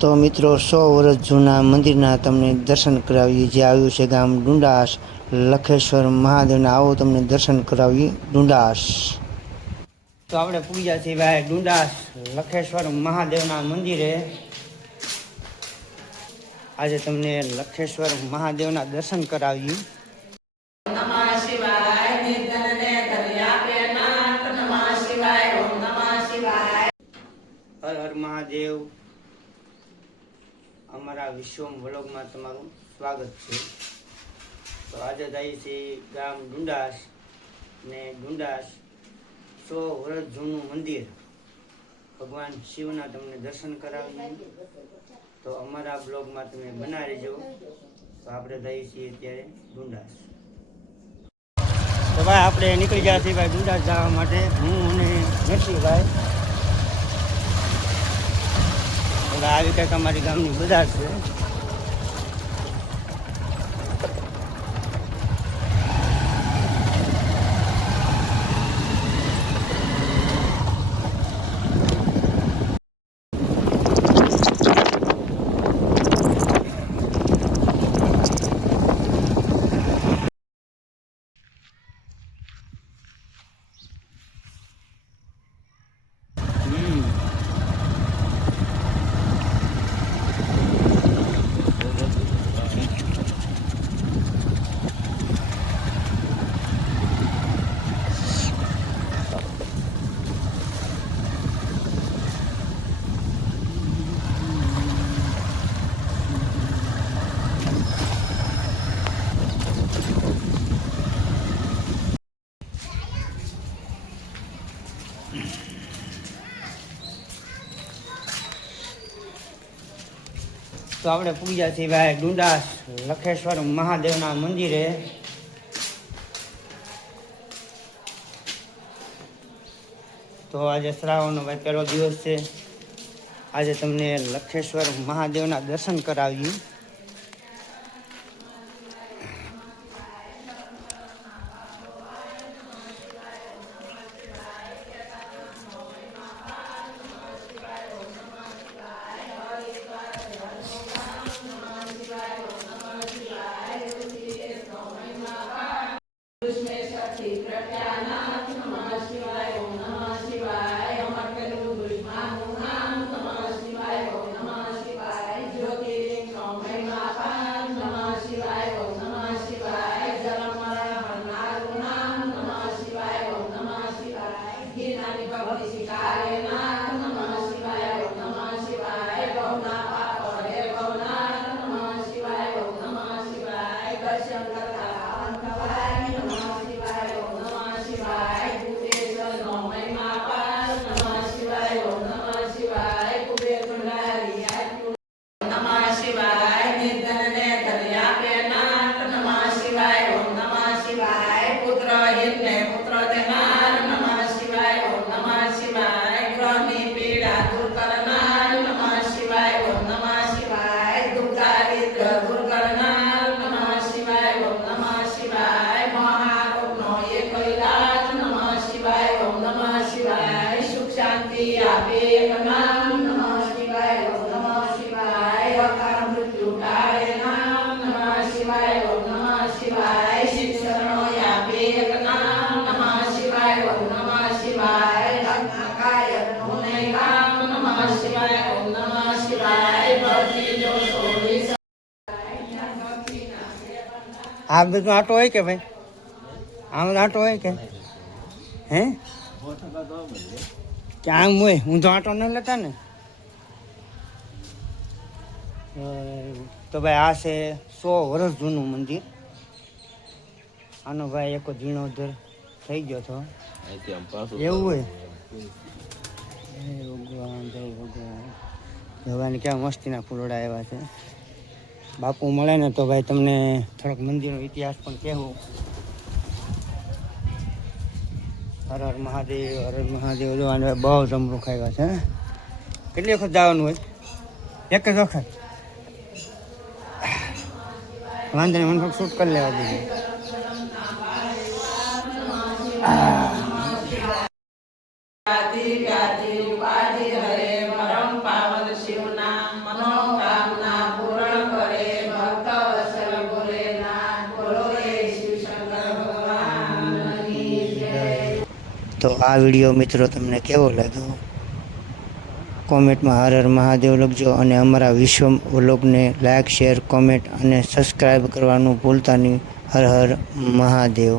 તો મિત્રો 100 વર્ષ જૂના મંદિરના તમને દર્શન કરાવીએ, જે આવ્યું છે ગામ ડુંડાસ, લખેશ્વર મહાદેવના. આવો તમને દર્શન કરાવીએ ડુંડાસ. તો આપણે પૂજ્યા છીએ ભાઈ ડુંડાસ લખેશ્વર મહાદેવના મંદિરે. આજે તમને લખેશ્વર મહાદેવના દર્શન કરાવીએ. હર હર મહાદેવ. અમારા વિશ્વમ વ્લોગમાં તમારું સ્વાગત છે. તો આજે જઈએ છીએ ગામ ડુંડાસ, ને ડુંડાસ 100 વર્ષ જૂનું મંદિર, ભગવાન શિવના તમને દર્શન કરાવીએ. તો અમારા બ્લોગમાં તમે બનાવી રહેજો. તો આપણે જઈએ છીએ અત્યારે ડુંડાસ. તો ભાઈ આપણે નીકળી ગયા છીએ ભાઈ ડુંડાસ જવા માટે, હું અને નરસિંહભાઈ. આવી કંઈક અમારી ગામની બજાર છે. તો આપણે પૂજ્યા છીએ ભાઈ ડુંડાસ લખેશ્વર મહાદેવના મંદિરે. તો આજે શ્રાવણનો ભાઈ પહેલો દિવસ છે. આજે તમને લખેશ્વર મહાદેવના દર્શન કરાવીએ. આ બધું આટો હોય કે ભાઈ? આમ આટો હોય કે હે કે આમ હોય? હું તો આટો ન લેતા ને. તો ભાઈ આ છે 100 વર્ષ જૂનું મંદિર. આનો ભાઈ એક જીર્ણોદ્ધાર થઈ ગયો હતો એવું હોય. ભગવાન જય ભગવાન. ભગવાન કેવા મસ્તીના ફૂલડા આવ્યા છે. બાપુ મળે ને તો ભાઈ તમને થોડોક મંદિરનો ઇતિહાસ પણ કહેવું. હર હર મહાદેવ, હર હર મહાદેવ. જોવાનું બહુ જમરૂ ખાવ્યા છે. કેટલી વખત જવાનું હોય? એક જ વખત. વાંધો નહીં, મને થોડુંક શૂટ કરી લેવા દીધું. વ્યાધિ વ્યાધિ ઉપાધિ હરે પરમ પાવન શિવના મનો તો આ વિડીયો મિત્રો તમને કેવો લાગ્યો કોમેન્ટમાં હર હર મહાદેવ લખજો અને અમારા વિશ્વ વ્લોગને લાઈક શેર કોમેન્ટ અને સબસ્ક્રાઈબ કરવાનું ભૂલતા નહીં. હર હર મહાદેવ.